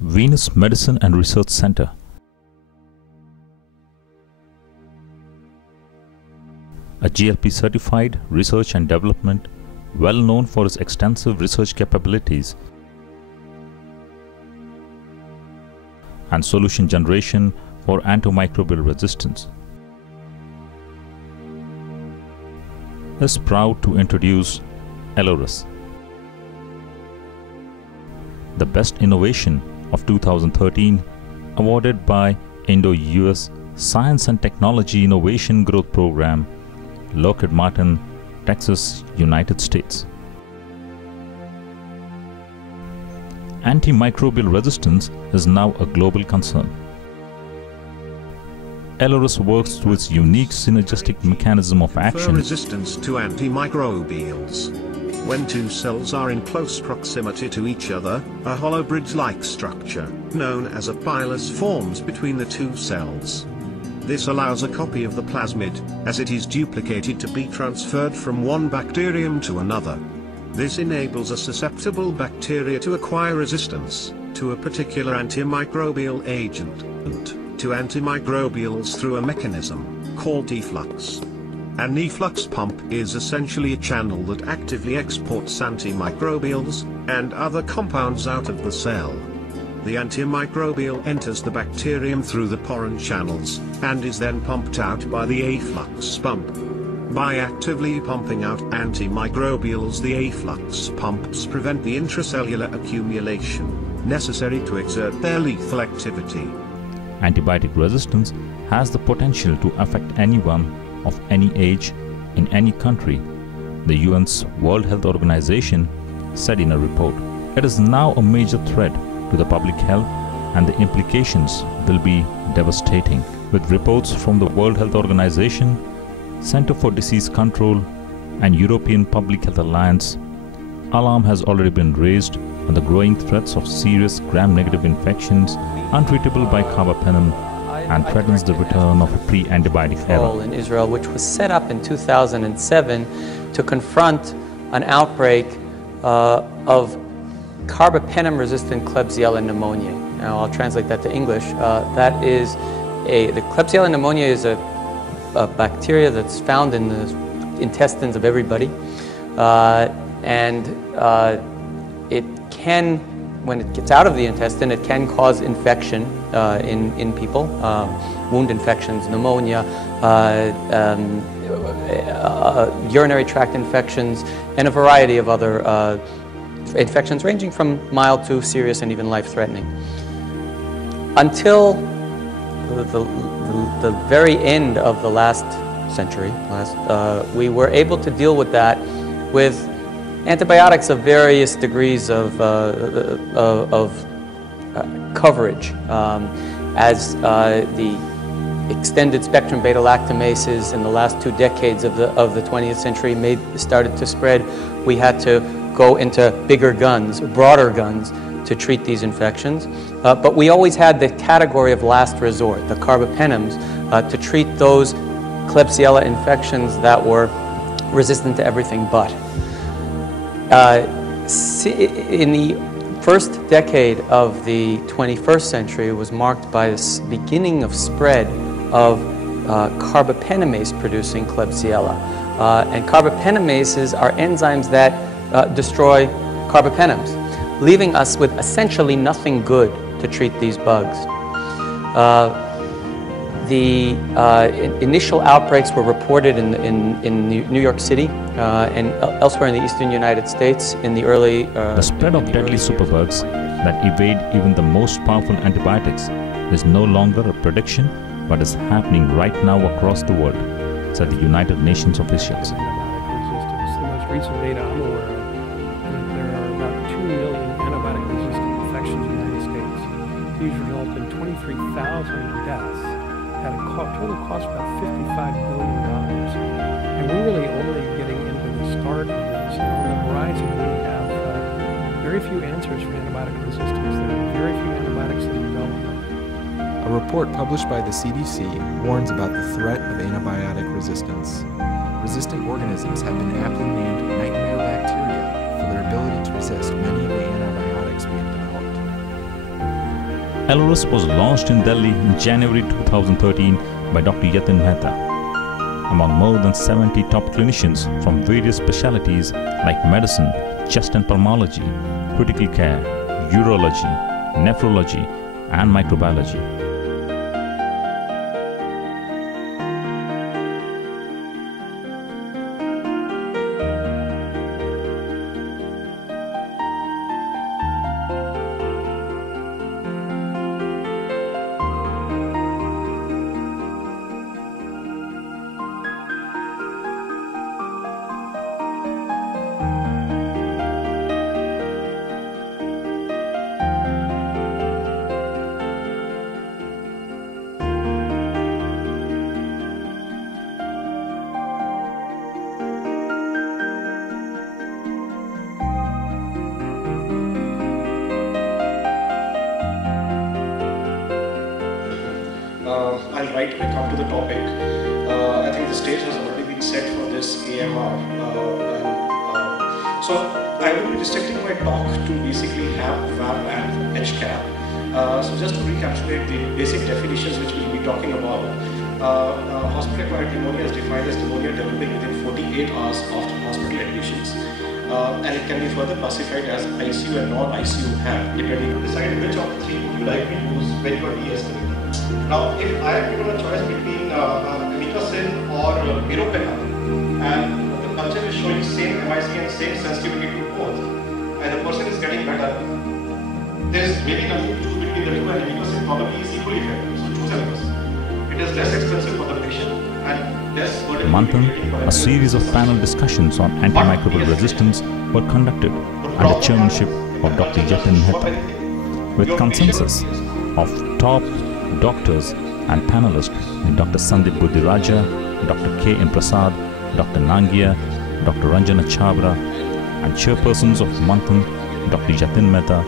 Venus Medicine and Research Center. A GLP-certified research and development, well known for its extensive research capabilities and solution generation for antimicrobial resistance, is proud to introduce Elores, the Best Innovation of 2013, awarded by Indo-US Science and Technology Innovation Growth Program, Lockheed Martin, Texas, United States. Antimicrobial resistance is now a global concern. Elores works through its unique synergistic mechanism of action. Resistance to antimicrobials. When two cells are in close proximity to each other, a hollow bridge-like structure, known as a pilus, forms between the two cells. This allows a copy of the plasmid, as it is duplicated, to be transferred from one bacterium to another. This enables a susceptible bacteria to acquire resistance to a particular antimicrobial agent, and to antimicrobials through a mechanism called efflux. An efflux pump is essentially a channel that actively exports antimicrobials and other compounds out of the cell. The antimicrobial enters the bacterium through the poron channels, and is then pumped out by the efflux pump. By actively pumping out antimicrobials, the efflux pumps prevent the intracellular accumulation necessary to exert their lethal activity. Antibiotic resistance has the potential to affect anyone of any age in any country, the UN's World Health Organization said in a report. It is now a major threat to the public health, and the implications will be devastating. With reports from the World Health Organization, Center for Disease Control, and European Public Health Alliance, alarm has already been raised on the growing threats of serious gram-negative infections untreatable by carbapenem, and threatens the return of a pre-antibiotic era. In Israel, which was set up in 2007 to confront an outbreak of carbapenem-resistant Klebsiella pneumoniae. Now, I'll translate that to English. The Klebsiella pneumoniae is a bacteria that's found in the intestines of everybody, and it can, when it gets out of the intestine, it can cause infection in people, wound infections, pneumonia, urinary tract infections, and a variety of other infections ranging from mild to serious and even life-threatening. Until the very end of the last century, we were able to deal with that with antibiotics of various degrees of coverage, as the extended spectrum beta-lactamases in the last 2 decades of the 20th century started to spread. We had to go into bigger guns, broader guns, to treat these infections. But we always had the category of last resort, the carbapenems, to treat those Klebsiella infections that were resistant to everything but. In the first decade of the 21st century, it was marked by this beginning of spread of carbapenemase-producing Klebsiella. And carbapenemases are enzymes that destroy carbapenems, leaving us with essentially nothing good to treat these bugs. The initial outbreaks were reported in New York City and elsewhere in the eastern United States in the early... the spread of deadly superbugs that evade even the most powerful antibiotics is no longer a prediction, but is happening right now across the world, said the United Nations officials. Antibiotic resistance. The most recent data I'm aware of is that there are about 2 million antibiotic-resistant infections in the United States. These result in 23,000 deaths at a total cost of about $55 billion. And we're really only getting into the start of this. And on the horizon, we have very few answers for antibiotic resistance. There are very few antibiotics in development. A report published by the CDC warns about the threat of antibiotic resistance. Resistant organisms have been aptly named nightmare bacteria for their ability to resist many of the antibiotics we have developed. Elores was launched in Delhi in January 2013 by Dr. Yatin Mehta. Among more than 70 top clinicians from various specialties like medicine, chest and pulmonology, critical care, urology, nephrology, and microbiology. I'll right away come to the topic. I think the stage has already been set for this AMR. So I will be restricting my talk to basically HAP, VAP and HCAP. So just to recapitulate the basic definitions which we'll be talking about. Hospital-acquired pneumonia is defined as pneumonia developing within 48 hours after hospital admissions. And it can be further classified as ICU and non-ICU HAP, depending on decide which of the three would you like to use when you are de-escalating. Now, if I am given a choice between amikacin or meropenem, and the culture is showing same MIC and same sensitivity to both, and the person is getting better, there is really nothing to choose between the two, and amikacin probably is equally effective. So choose amikacin. It is less expensive for the patient and less burden. Manthan, a series of panel discussions on antimicrobial resistance were conducted under chairmanship of Dr. Yatin Mehta, with consensus of top doctors and panelists in Dr. Sandeep Buddhiraja, Dr. K. M. Prasad, Dr. Nangia, Dr. Ranjana Chabra, and chairpersons of Manthan, Dr. Yatin Mehta,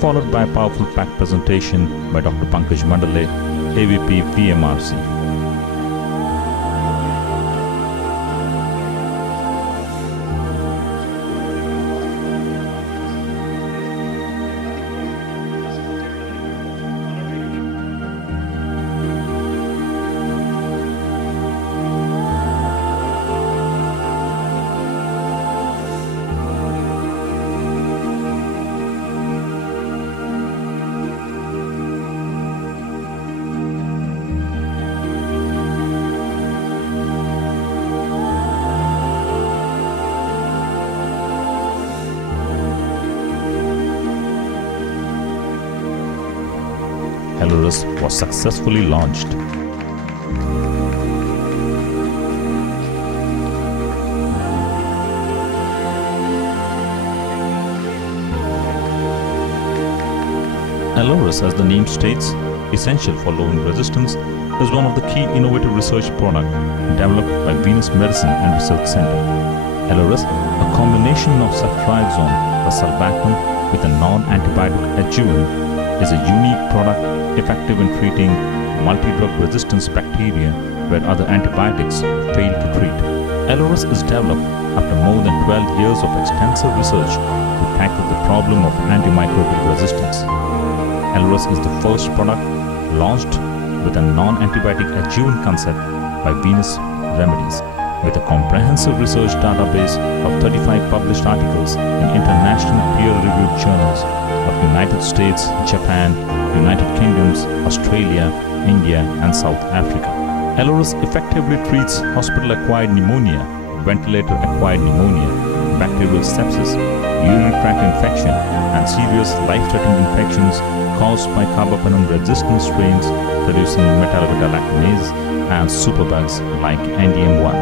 followed by a powerful packed presentation by Dr. Pankaj Mandale, AVP VMRC. Elores was successfully launched. Elores, as the name states, essential for lowering resistance, is one of the key innovative research products developed by Venus Medicine and Research Center. Elores, a combination of ceftriaxone, a sulbactam, with a non-antibiotic adjuvant, is a unique product effective in treating multi-drug resistance bacteria where other antibiotics fail to treat. Elores is developed after more than 12 years of extensive research to tackle the problem of antimicrobial resistance. Elores is the first product launched with a non-antibiotic adjuvant concept by Venus Remedies, with a comprehensive research database of 35 published articles in international peer-reviewed journals of United States, Japan, United Kingdoms, Australia, India, and South Africa. Elores effectively treats hospital-acquired pneumonia, ventilator-acquired pneumonia, bacterial sepsis, urinary tract infection, and serious life-threatening infections caused by carbapenem-resistant strains producing metallo-beta-lactamase and superbugs like NDM1.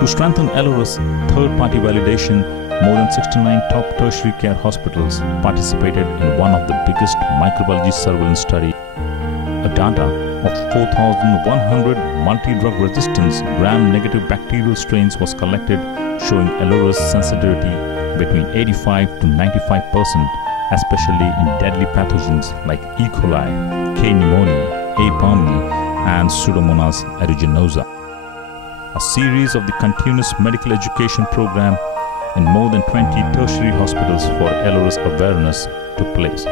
To strengthen Elores' third-party validation, more than 69 top tertiary care hospitals participated in one of the biggest microbiology surveillance studies. A data of 4,100 multi-drug resistance gram-negative bacterial strains was collected, showing Elores' sensitivity between 85 to 95%, especially in deadly pathogens like E. coli, K. pneumoniae, A. pneumoniae, and Pseudomonas aeruginosa. A series of the continuous medical education program in more than 20 tertiary hospitals for Elores awareness took place.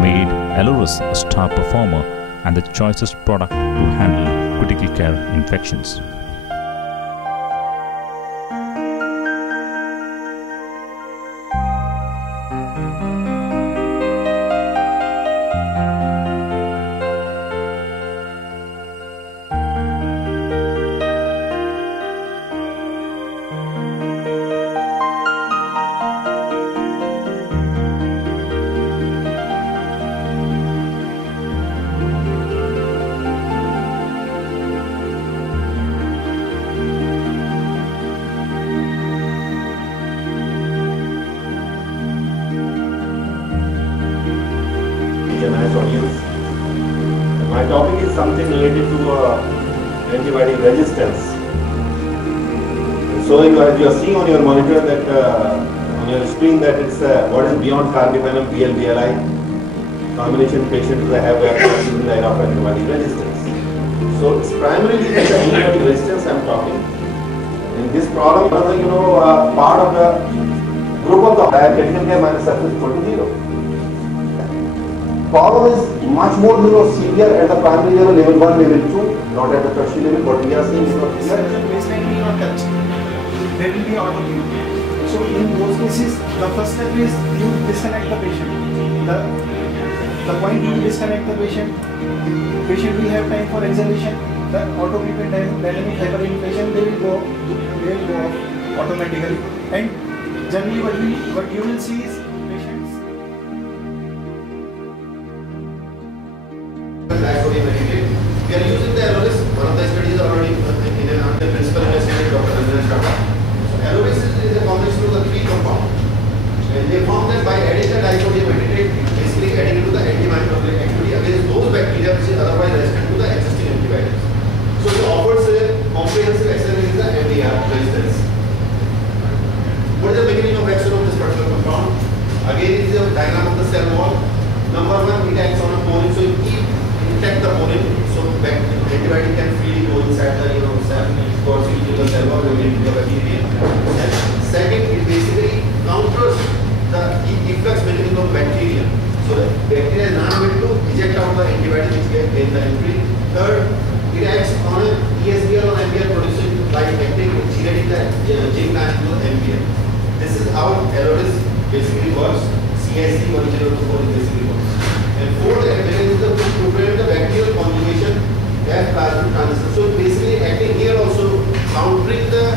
made Elores a star performer and the choicest product to handle critical care infections. My topic is something related to antibiotic resistance. So as you are seeing on your monitor that on your screen that it's what is beyond carbapenem BLBLI combination patients that have in the era of antibiotic resistance. So it's primarily the antibiotic resistance I'm talking. In this problem, part of the group of the critical care minus surface equal to 0. Problem is much more severe at the primary level, level 1, level 2, not at the tertiary level, but we are seeing here. Baseline will not touch. There will be autoimmune. So in those cases, the first step is you disconnect the patient. The point you disconnect the patient will have time for exhalation. The automated dynamic hyperinflation they will go off automatically. And generally what you will see is we are using the Elores. One of the studies already in the principal investigator Dr. Elores is a combination of the three compounds. And they found that by adding the disodium acetate, basically adding it to the antimicrobial activity against those bacteria which is otherwise resistant to the existing antibiotics. So it offers a comprehensive excellence in the MDR resistance. What is the mechanism of action of this particular compound? Again, it is a diagram of the cell wall. Number one, it acts on a porin, so it keeps intact the porin, so antibiotic can freely go inside the cell, goes into the cell wall, going into the bacteria. And second, it basically counters the efflux mechanism of bacteria. So the bacteria is not able to eject out the antibiotic which get in the entry. Third, it acts on a ESBL or MBL producing like acting chelating the zinc ion to the MBL. This is how Elores basically works. CIC 1024 basically works. And fourth mechanism is to prevent the bacterial conjugation as plasmid transition. So basically acting here also countering the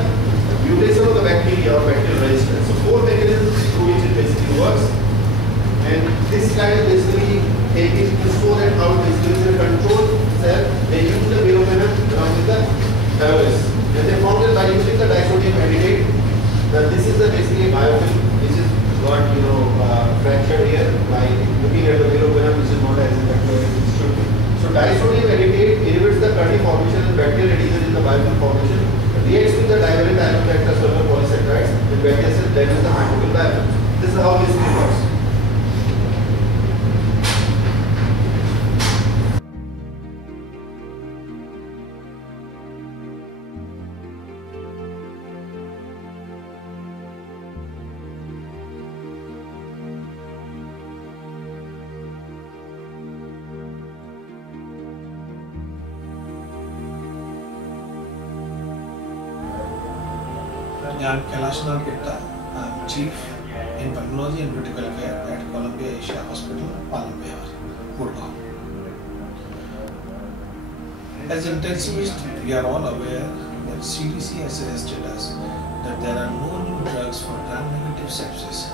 mutation of the bacteria or bacterial resistance. So four mechanisms through which it basically works. And this slide is basically taking to show that how basically the control cell they use the meropenem along with the Elores. And they found that by using the disodium acetate that this is the basically biofilm which is got fractured here by looking at the meropenem which is not as effective as it should be. So disodium acetate inhibits the cutting formation and bacterial adhesion in the biofilm formation, reacts with the divalent ionobacter sulfur polysaccharides and bacterial cells that is the microbial biofilm. This is how this works. I'm Chief in Pulmonology and Critical Care at Columbia Asia Hospital, Palambihar, Gurgaon. As intensivists, we are all aware that CDC has suggested us that there are no new drugs for gram-negative sepsis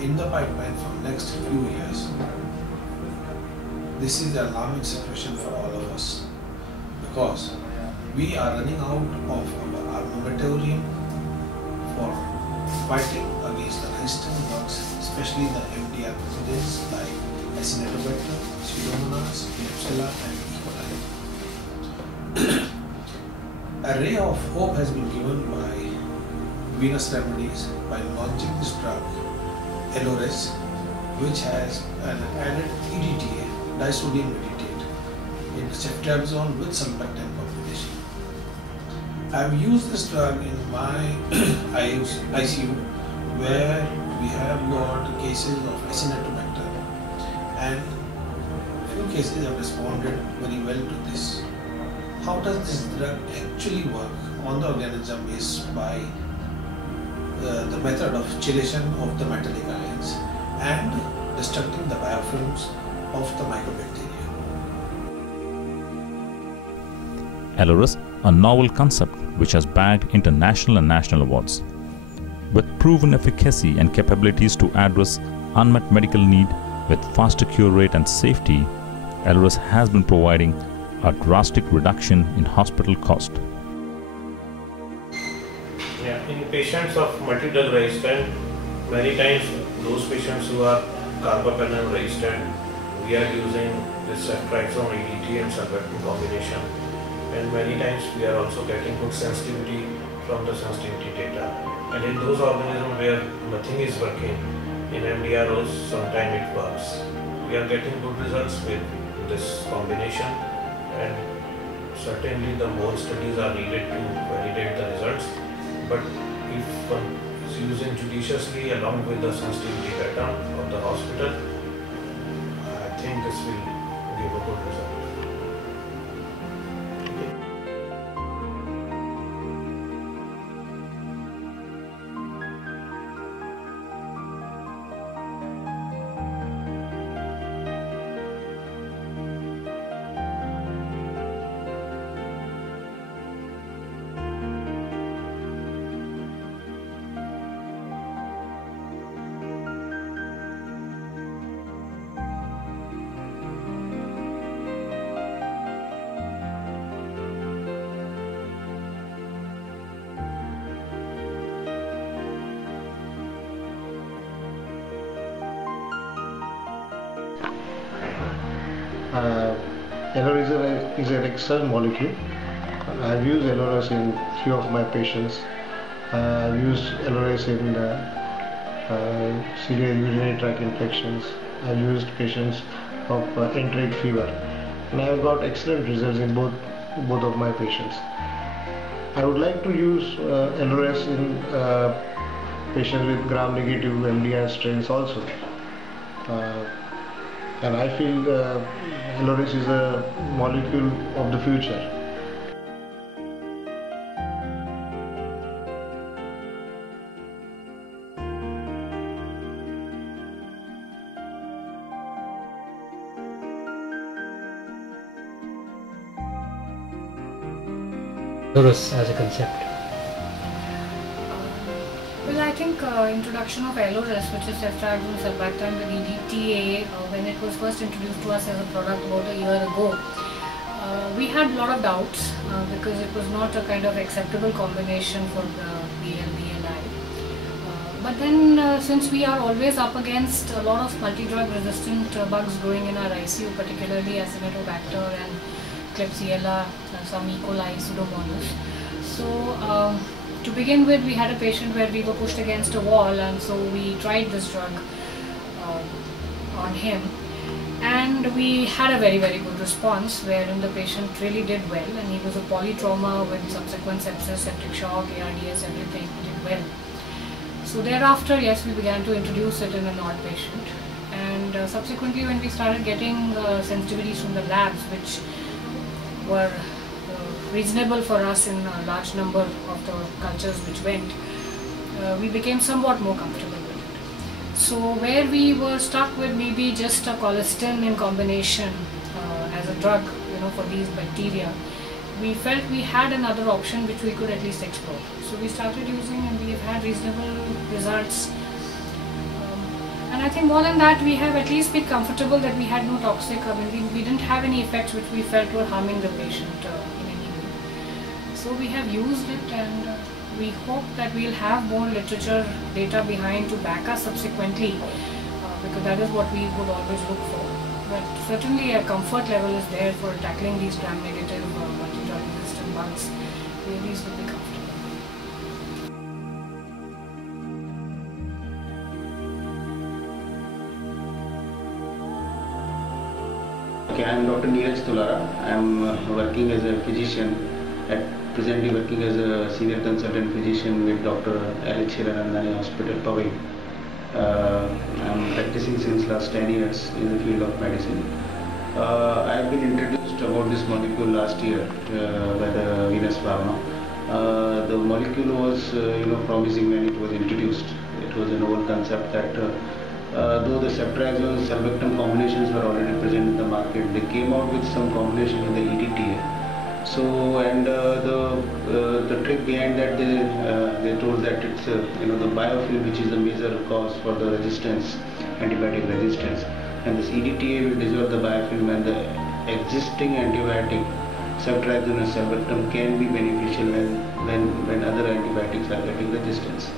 in the pipeline for next few years. This is an alarming situation for all of us because we are running out of our armamentarium for fighting against the resistant bugs, especially the MDR pathogens like Acinetobacter, Pseudomonas, Klebsiella and E. coli. A ray of hope has been given by Venus Remedies by launching this drug, Elores, which has an added EDTA, disodium acetate, in ceftriaxone with sulbactam combination. I have used this drug in my ICU where we have got cases of Acinetobacter and few cases have responded very well to this. How does this drug actually work on the organism is by the method of chelation of the metallic ions and destructing the biofilms of the mycobacteria. Elores, a novel concept which has bagged international and national awards. With proven efficacy and capabilities to address unmet medical need with faster cure rate and safety, Elores has been providing a drastic reduction in hospital cost. Yeah, in patients of multi-drug resistant, many times those patients who are carbapenem resistant, we are using this ceftriaxone EDT and sulbactam combination, and many times we are also getting good sensitivity from the sensitivity data. And in those organisms where nothing is working, in MDROs sometimes it works. We are getting good results with this combination, and certainly the more studies are needed to validate the results. But if one is using judiciously along with the sensitivity pattern of the hospital, I think this will give a good result. Elores is an excellent molecule. I've used Elores in few of my patients. I've used Elores in severe urinary tract infections. I've used patients of enteric fever, and I've got excellent results in both of my patients. I would like to use Elores in patients with gram-negative MDR strains also. And I feel Elores is a molecule of the future. Elores as a concept. Well, I think introduction of Elores, which is ceftriaxone sulbactam with EDTA, when it was first introduced to us as a product about a year ago, we had a lot of doubts because it was not a kind of acceptable combination for the BL-BLI. But then since we are always up against a lot of multi-drug resistant bugs growing in our ICU, particularly Acinetobacter and Klebsiella, some E. coli, Pseudomonas. So to begin with, we had a patient where we were pushed against a wall, and so we tried this drug on him, and we had a very, very good response wherein the patient really did well, and he was a polytrauma with subsequent sepsis, septic shock, ARDS, everything. He did well. So thereafter, yes, we began to introduce it in an odd patient, and subsequently when we started getting sensitivities from the labs, which were reasonable for us in a large number of the cultures which went, we became somewhat more comfortable with it. So where we were stuck with maybe just a colistin in combination as a drug, for these bacteria, we felt we had another option which we could at least explore. So we started using, and we have had reasonable results. And I think more than that, we have at least been comfortable that we had no toxic, we didn't have any effects which we felt were harming the patient in any way. So we have used it, and we hope that we'll have more literature data behind to back us subsequently, because that is what we would always look for. But certainly a comfort level is there for tackling these gram-negative multi-drug resistant bugs. We at least would be comfortable. Okay, I am Dr. Neeraj Tulara. I am working as a physician, presently working as a senior consultant physician with Dr. L. Hiranandani Hospital, Powai. I am practicing practicing since last 10 years in the field of medicine. I have been introduced about this molecule last year by the Venus Pharma. The molecule was promising when it was introduced. It was a novel concept that though the ceftriaxone and sulbactam combinations were already present in the market, they came out with some combination in the EDTA. So, and the trick behind that, they told that it's the biofilm which is the major cause for the resistance, antibiotic resistance, and this EDTA will dissolve the biofilm, and the existing antibiotic ceftriaxone and sulbactam can be beneficial when other antibiotics are getting resistance.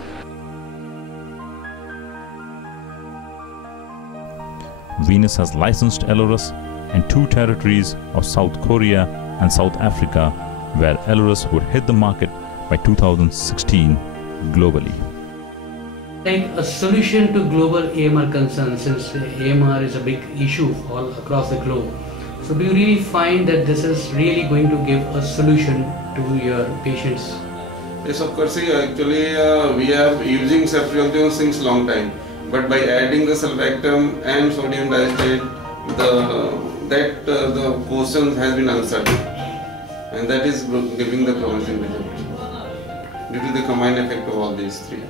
Venus has licensed Elores in 2 territories of South Korea and South Africa, where Elores would hit the market by 2016 globally. Like a solution to global AMR concerns, since AMR is a big issue all across the globe. So do you really find that this is really going to give a solution to your patients? Yes, of course. Actually, we are using ceftriaxone since long time, but by adding the sulbactam and sodium diastase, the question has been answered, and that is giving the promising result due to the combined effect of all these 3.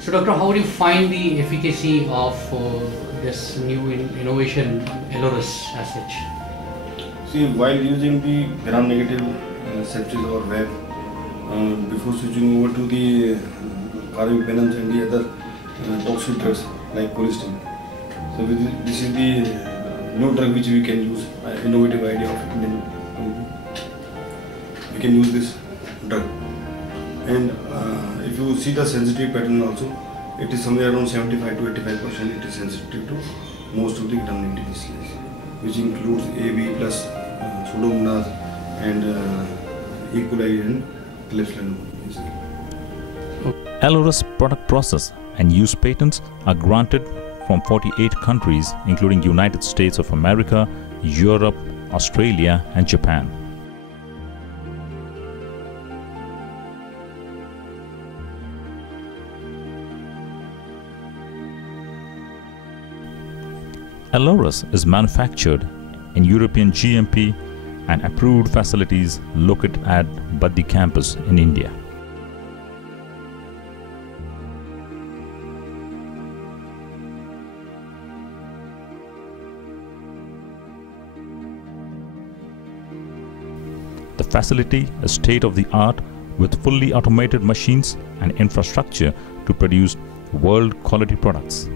So doctor, how do you find the efficacy of this new innovation, Elores as such? See, while using the gram-negative sepsis or web, before switching over to the carbapenems and the other toxic drugs like colistin. So this is the new drug which we can use, innovative idea of Indian company. We can use this drug. And if you see the sensitive pattern also, it is somewhere around 75 to 85%. It is sensitive to most of the gram-negative diseases, which includes AB plus, Pseudomonas, and E. coli and Klebsiella pneumoniae. Elores product process and use patents are granted from 48 countries, including United States of America, Europe, Australia, and Japan. Elores is manufactured in European GMP and approved facilities located at Baddi campus in India. The facility is state-of-the-art with fully automated machines and infrastructure to produce world-quality products.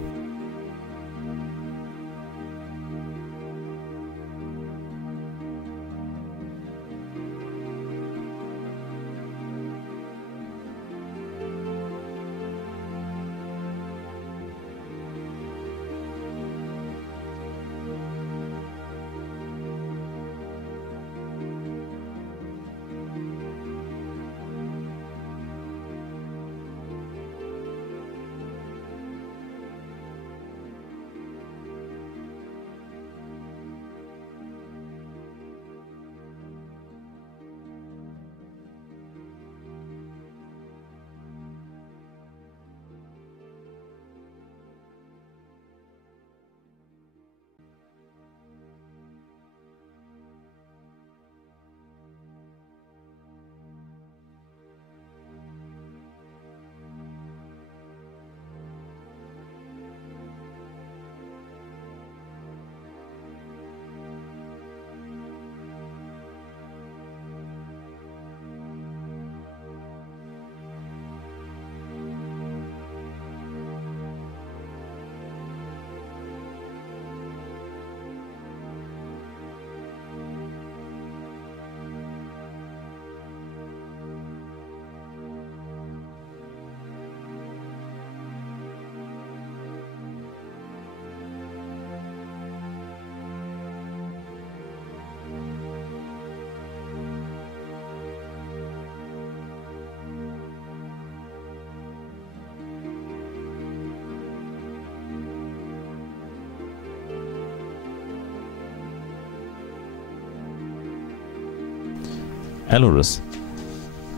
Elores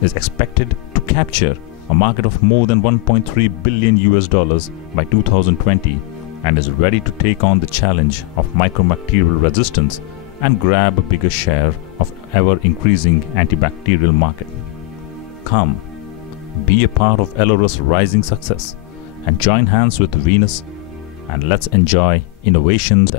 is expected to capture a market of more than $1.3 billion by 2020 and is ready to take on the challenge of microbacterial resistance and grab a bigger share of ever-increasing antibacterial market. Come, be a part of Elores' rising success and join hands with Venus, and let's enjoy innovations.